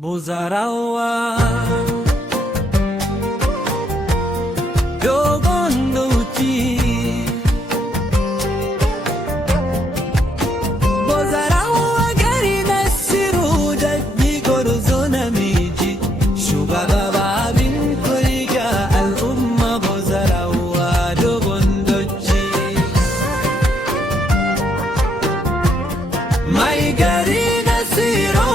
Bozarawa dogon dauti, Bozarawa gari Nasiru da gwarzo namiji, shugaba abin kuriga al'umma. Bozarawa dogon dauti, mai gari Nasiru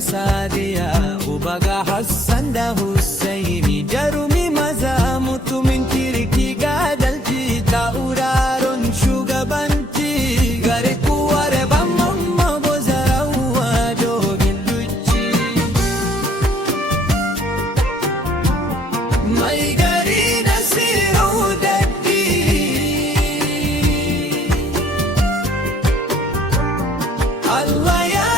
Sadiya ubaga Hassan da Hussaini, jarumi maza mutumin kirki ga adalci, tauraron shugabanci gari kuwar ban mamma. Bozarawa dogon duci, mai gari Nasiru Daddi, Allah ya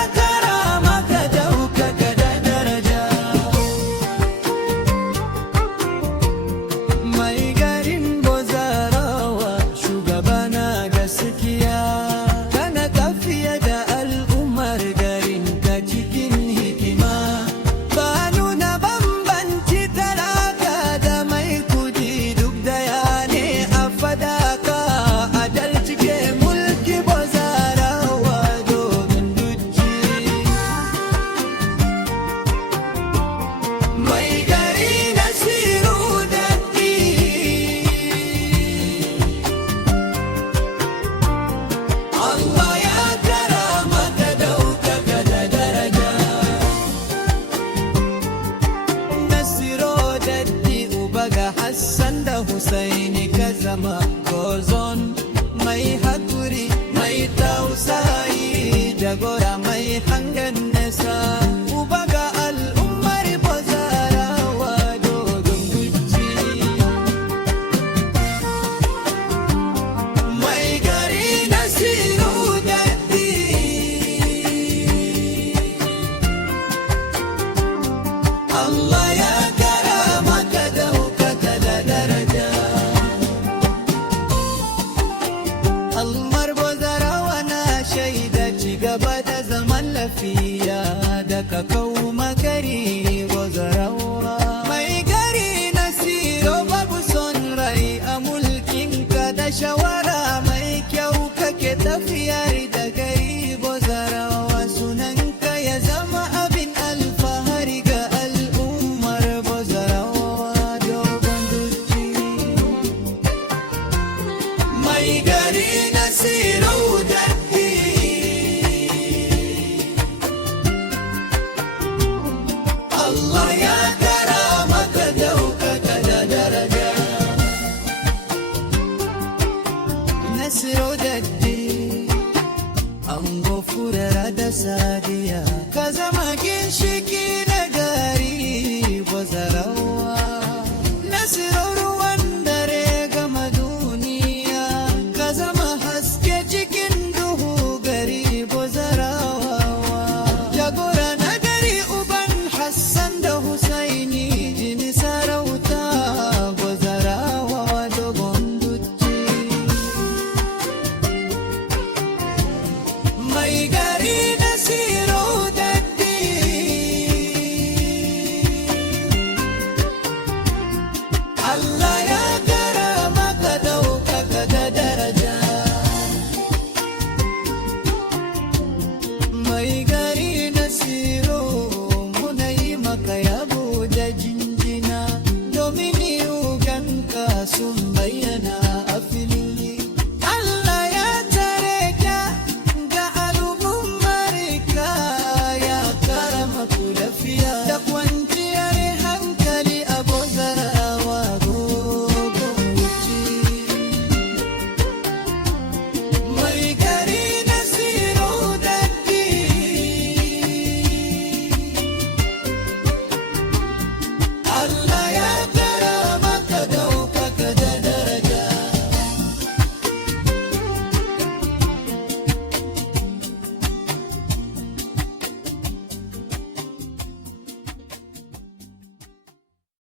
Hassan da Hussaini ka zama gozon mai hakuri, mai tausayi, jagora mai hangen nesa, uba ga al'ummar Bozarawa dogon duci, mai gari Nasiru Daddi, Allah ya al'ummar Bozarawa na shaida ci gaba da zaman lafiya da kakau magari Bozarawa. Mai gari Nasiru babu son rai a mulkinka, da shawara mai kyau kake tafiyar da gari Bozarawa. Sunanka ya zama abin alfahari ga al'ummar Bozarawa dogon duci, mai gari Nasiru Daddi, Allah ya kara maka daukaka da daraja. Nasiru Daddi, ango furera da Sadiya, ka zama ginshiki na gari Bozarawa. Nasiru